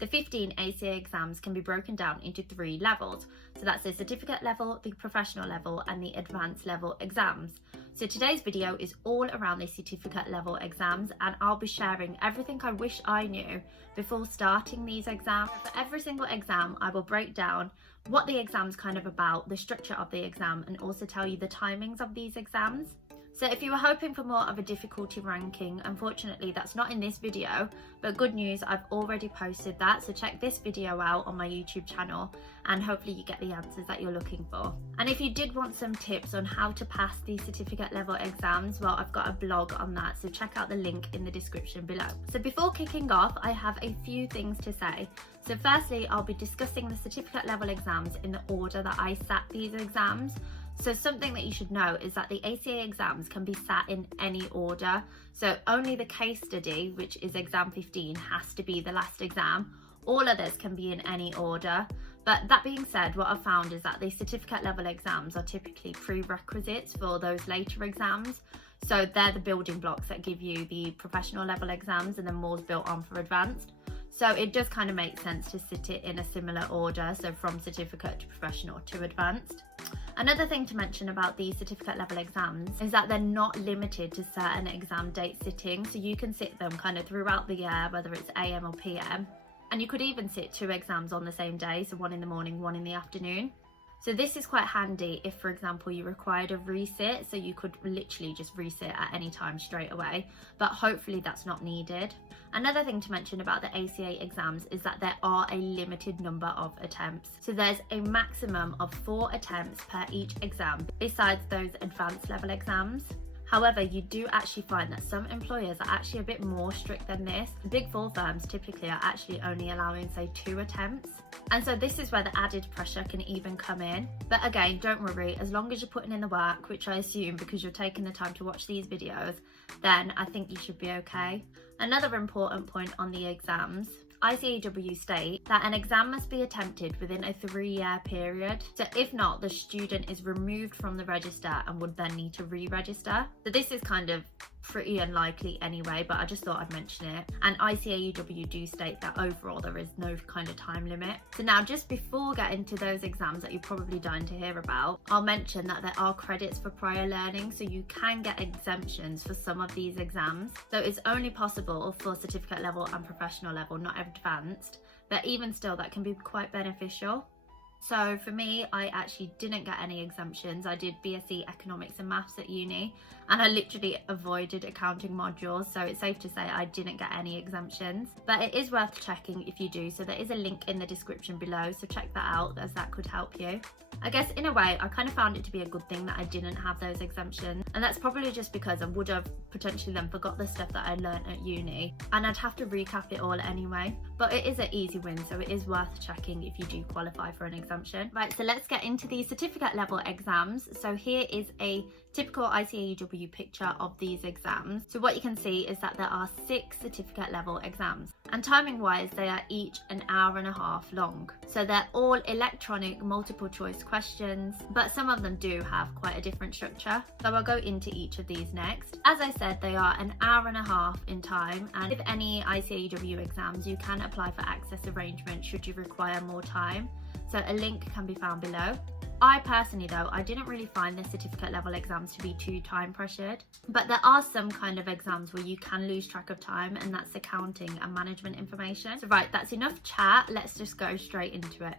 The 15 ACA exams can be broken down into 3 levels. So that's the certificate level, the professional level, and the advanced level exams. So today's video is all around the certificate level exams, and I'll be sharing everything I wish I knew before starting these exams. For every single exam, I will break down what the exam's kind of about, the structure of the exam, and also tell you the timings of these exams. So if you were hoping for more of a difficulty ranking, unfortunately that's not in this video, but good news, I've already posted that, so check this video out on my YouTube channel and hopefully you get the answers that you're looking for. And if you did want some tips on how to pass these certificate level exams, well, I've got a blog on that, so check out the link in the description below. So before kicking off, I have a few things to say. So firstly, I'll be discussing the certificate level exams in the order that I sat these exams. So something that you should know is that the ACA exams can be sat in any order. So only the case study, which is exam 15, has to be the last exam. All others can be in any order. But that being said, what I've found is that the certificate level exams are typically prerequisites for those later exams. So they're the building blocks that give you the professional level exams, and then more's built on for advanced. So it does kind of make sense to sit it in a similar order, so from certificate to professional to advanced. Another thing to mention about the certificate level exams is that they're not limited to certain exam date sittings, so you can sit them kind of throughout the year, whether it's AM or PM, and you could even sit 2 exams on the same day, so one in the morning, one in the afternoon. So this is quite handy if, for example, you required a resit, so you could literally just resit at any time straight away, but hopefully that's not needed. Another thing to mention about the ACA exams is that there are a limited number of attempts. So there's a maximum of 4 attempts per each exam, besides those advanced level exams. However, you do actually find that some employers are actually a bit more strict than this. The Big 4 firms typically are actually only allowing, say, 2 attempts. And so this is where the added pressure can even come in. But again, don't worry, as long as you're putting in the work, which I assume because you're taking the time to watch these videos, then I think you should be okay. Another important point on the exams, ICAEW state that an exam must be attempted within a 3-year period. So if not, the student is removed from the register and would then need to re-register. So this is kind of pretty unlikely anyway, but I just thought I'd mention it. And ICAEW do state that overall there is no kind of time limit. So now, just before getting to those exams that you're probably dying to hear about, I'll mention that there are credits for prior learning, so you can get exemptions for some of these exams. So it's only possible for certificate level and professional level, not advanced, but even still that can be quite beneficial. So for me, I actually didn't get any exemptions. I did BSc Economics and Maths at uni, and I literally avoided accounting modules, so it's safe to say I didn't get any exemptions. But it is worth checking if you do, so there is a link in the description below, so check that out as that could help you. I guess in a way, I kind of found it to be a good thing that I didn't have those exemptions, and that's probably just because I would have potentially then forgot the stuff that I learned at uni, and I'd have to recap it all anyway. But it is an easy win, so it is worth checking if you do qualify for an exemption. Right, so let's get into the certificate level exams. So here is a typical ICAEW picture of these exams. So what you can see is that there are 6 certificate level exams, and timing wise they are each an hour and a half long. So they're all electronic multiple choice questions, but some of them do have quite a different structure. So I'll go into each of these next. As I said, they are an hour and a half in time, and with any ICAEW exams you can apply for access arrangement should you require more time. So a link can be found below. I personally though, I didn't really find the certificate level exams to be too time pressured, but there are some kind of exams where you can lose track of time, and that's accounting and management information. So right, that's enough chat, let's just go straight into it.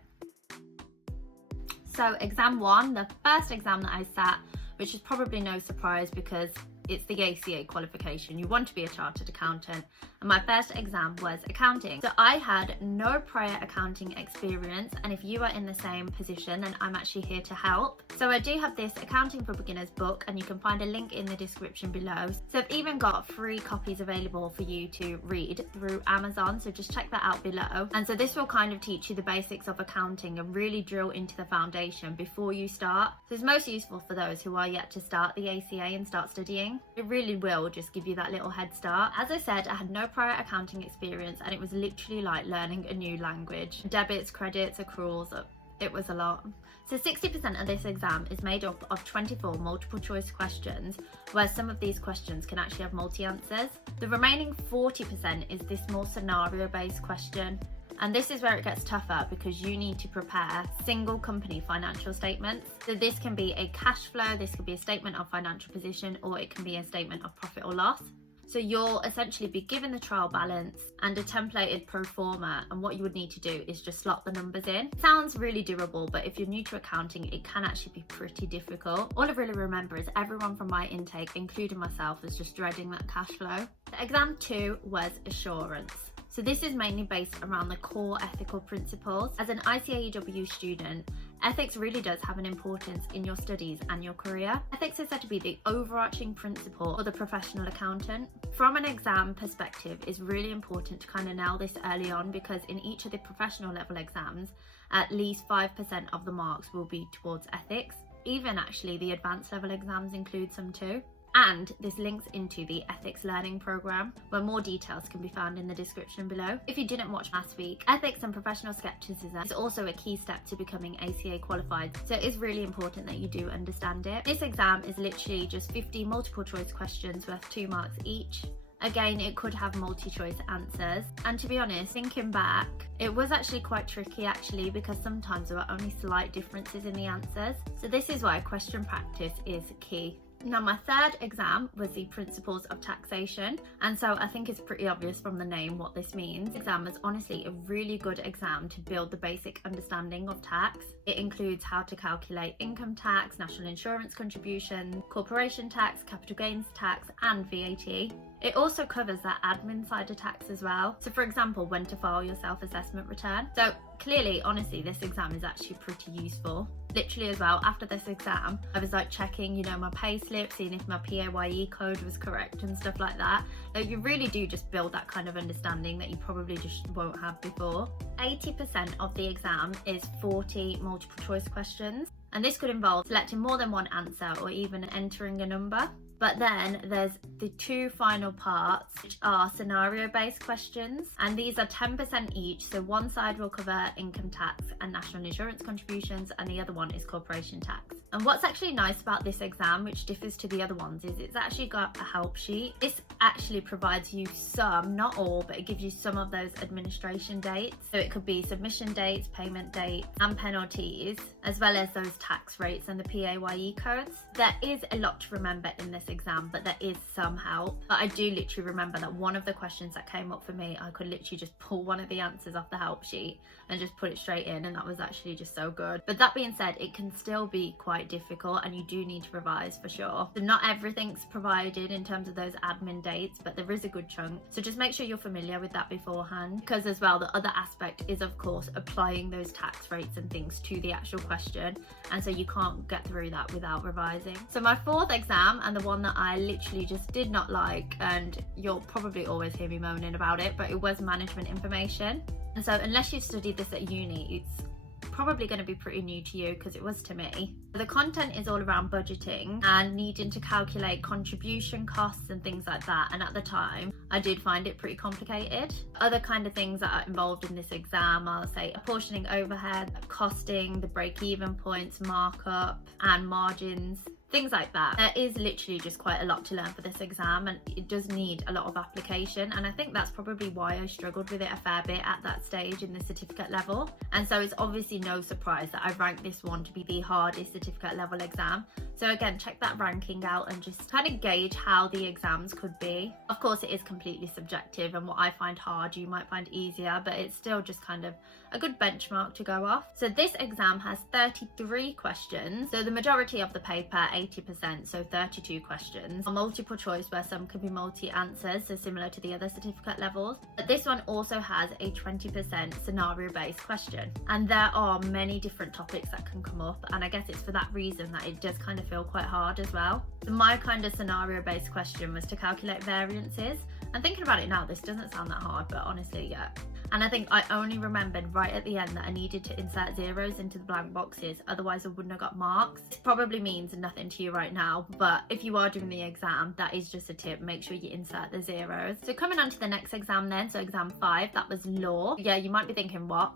So exam 1, the first exam that I sat, which is probably no surprise because it's the ACA qualification. You want to be a chartered accountant, and my first exam was accounting. So I had no prior accounting experience, and if you are in the same position, then I'm actually here to help. So I do have this Accounting for Beginners book, and you can find a link in the description below. So I've even got 3 copies available for you to read through Amazon, so just check that out below. And so this will kind of teach you the basics of accounting and really drill into the foundation before you start. So it's most useful for those who are yet to start the ACA and start studying. It really will just give you that little head start. As I said, I had no prior accounting experience, and it was literally like learning a new language. Debits, credits, accruals, it was a lot. So 60% of this exam is made up of 24 multiple choice questions, where some of these questions can actually have multi-answers. The remaining 40% is this more scenario-based question. And this is where it gets tougher because you need to prepare single company financial statements. So this can be a cash flow, this could be a statement of financial position, or it can be a statement of profit or loss. So you'll essentially be given the trial balance and a templated pro forma, and what you would need to do is just slot the numbers in. It sounds really doable, but if you're new to accounting, it can actually be pretty difficult. All I really remember is everyone from my intake, including myself, was just dreading that cash flow. Exam 2 was assurance. So this is mainly based around the core ethical principles. As an ICAEW student, ethics really does have an importance in your studies and your career. Ethics is said to be the overarching principle for the professional accountant. From an exam perspective, it's really important to kind of nail this early on, because in each of the professional level exams, at least 5% of the marks will be towards ethics. Even actually the advanced level exams include some too. And this links into the ethics learning program, where more details can be found in the description below. If you didn't watch last week, ethics and professional skepticism is also a key step to becoming ACA qualified, so it is really important that you do understand it. This exam is literally just 50 multiple choice questions worth 2 marks each. Again, it could have multi-choice answers, and to be honest, thinking back, it was actually quite tricky because sometimes there were only slight differences in the answers. So this is why question practice is key. Now, my third exam was the principles of taxation, and so I think it's pretty obvious from the name what this means. This exam was honestly a really good exam to build the basic understanding of tax. It includes how to calculate income tax, national insurance contribution, corporation tax, capital gains tax, and VAT. It also covers that admin side of tax as well. So for example, when to file your self-assessment return. So clearly, honestly, this exam is actually pretty useful. Literally as well, after this exam, I was like checking, you know, my pay slip, seeing if my PAYE code was correct and stuff like that. Like, you really do just build that kind of understanding that you probably just won't have before. 80% of the exam is 40 multiple choice questions. And this could involve selecting more than one answer or even entering a number. But then there's the 2 final parts, which are scenario-based questions, and these are 10% each. So one side will cover income tax and national insurance contributions, and the other one is corporation tax. And what's actually nice about this exam, which differs to the other ones, is it's actually got a help sheet. This actually provides you some, not all, but it gives you some of those administration dates. So it could be submission dates, payment dates, and penalties, as well as those tax rates and the PAYE codes. There is a lot to remember in this exam, but there is some help. But I do literally remember that one of the questions that came up for me, I could literally just pull one of the answers off the help sheet and just put it straight in, and that was actually just so good. But that being said, it can still be quite difficult and you do need to revise for sure. So not everything's provided in terms of those admin dates, but there is a good chunk. So just make sure you're familiar with that beforehand, because as well, the other aspect is of course applying those tax rates and things to the actual question, and so you can't get through that without revising. So my 4th exam, and the one that I literally just did not like, and you'll probably always hear me moaning about it, but it was management information. And so unless you've studied this at uni, it's probably going to be pretty new to you, because it was to me. The content is all around budgeting and needing to calculate contribution costs and things like that, and at the time I did find it pretty complicated. Other kind of things that are involved in this exam are, say, apportioning overhead, costing, the break-even points, markup and margins, things like that. There is literally just quite a lot to learn for this exam, and it does need a lot of application, and I think that's probably why I struggled with it a fair bit at that stage in the certificate level. And so it's obviously no surprise that I ranked this one to be the hardest certificate level exam. So again, check that ranking out and just kind of gauge how the exams could be. Of course, it is completely subjective, and what I find hard you might find easier, but it's still just kind of a good benchmark to go off. So this exam has 33 questions, so the majority of the paper, 80%, so 32 questions, are multiple choice, where some can be multi-answers, so similar to the other certificate levels. But this one also has a 20% scenario-based question, and there are many different topics that can come up, and I guess it's for that reason that it does kind of feel quite hard as well. So my kind of scenario-based question was to calculate variances, and thinking about it now, this doesn't sound that hard, but honestly, yeah. And I think I only remembered right at the end that I needed to insert zeros into the blank boxes, otherwise I wouldn't have got marks. This probably means nothing to you right now, but if you are doing the exam, that is just a tip, make sure you insert the zeros. So coming on to the next exam then, so exam 5, that was law. Yeah, you might be thinking, what?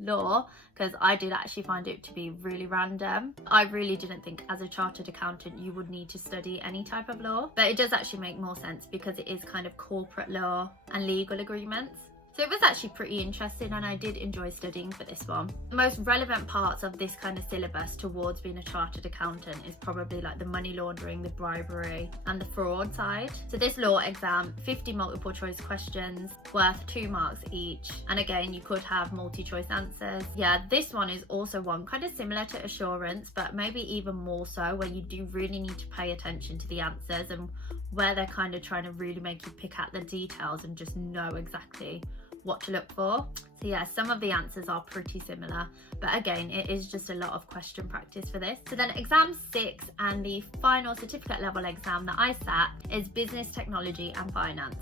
Law? Because I did actually find it to be really random. I really didn't think as a chartered accountant you would need to study any type of law, but it does actually make more sense because it is kind of corporate law and legal agreements. So it was actually pretty interesting and I did enjoy studying for this one. The most relevant parts of this kind of syllabus towards being a chartered accountant is probably like the money laundering, the bribery and the fraud side. So this law exam, 50 multiple choice questions worth 2 marks each. And again, you could have multi-choice answers. Yeah, this one is also one kind of similar to assurance, but maybe even more so, where you do really need to pay attention to the answers and where they're kind of trying to really make you pick out the details and just know exactly what to look for. So yeah, some of the answers are pretty similar, but again, it is just a lot of question practice for this. So then exam 6 and the final certificate level exam that I sat is business, technology and finance.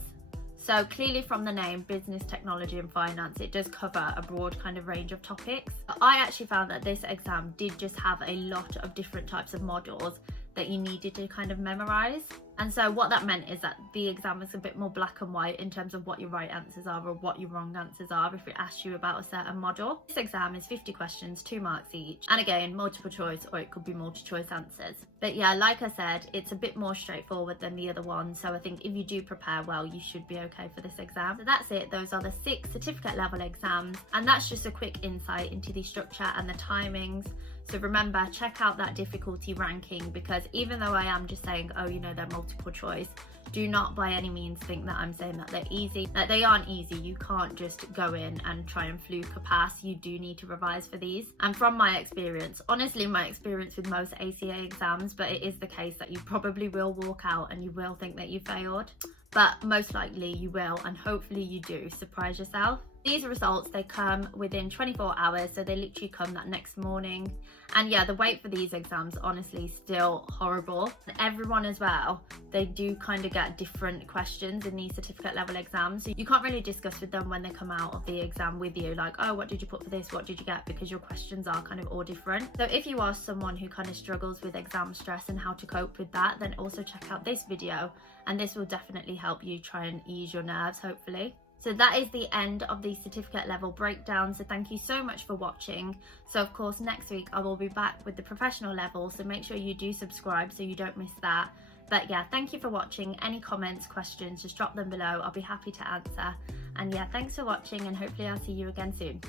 So clearly from the name, business, technology and finance, it does cover a broad kind of range of topics. But I actually found that this exam did just have a lot of different types of models that you needed to kind of memorize. And so what that meant is that the exam is a bit more black and white in terms of what your right answers are or what your wrong answers are if it asks you about a certain model. This exam is 50 questions, 2 marks each. And again, multiple choice, or it could be multi-choice answers. But yeah, like I said, it's a bit more straightforward than the other one. So I think if you do prepare well, you should be okay for this exam. So that's it. Those are the 6 certificate level exams. And that's just a quick insight into the structure and the timings. So remember, check out that difficulty ranking, because even though I am just saying, oh, you know, they're multiple choice, do not by any means think that I'm saying that they're easy. That they aren't easy. You can't just go in and try and fluke a pass. You do need to revise for these. And from my experience, honestly, my experience with most ACA exams, but it is the case that you probably will walk out and you will think that you failed. But most likely you will, and hopefully you do surprise yourself. These results, they come within 24 hours, so they literally come that next morning. And yeah, the wait for these exams, honestly, still horrible. And everyone as well, they do kind of get different questions in these certificate level exams. So you can't really discuss with them when they come out of the exam with you, like, oh, what did you put for this? What did you get? Because your questions are kind of all different. So if you are someone who kind of struggles with exam stress and how to cope with that, then also check out this video. And this will definitely help you try and ease your nerves, hopefully. So that is the end of the certificate level breakdown. So thank you so much for watching. So of course, next week I will be back with the professional level. So make sure you do subscribe so you don't miss that. But yeah, thank you for watching. Any comments, questions, just drop them below. I'll be happy to answer. And yeah, thanks for watching and hopefully I'll see you again soon.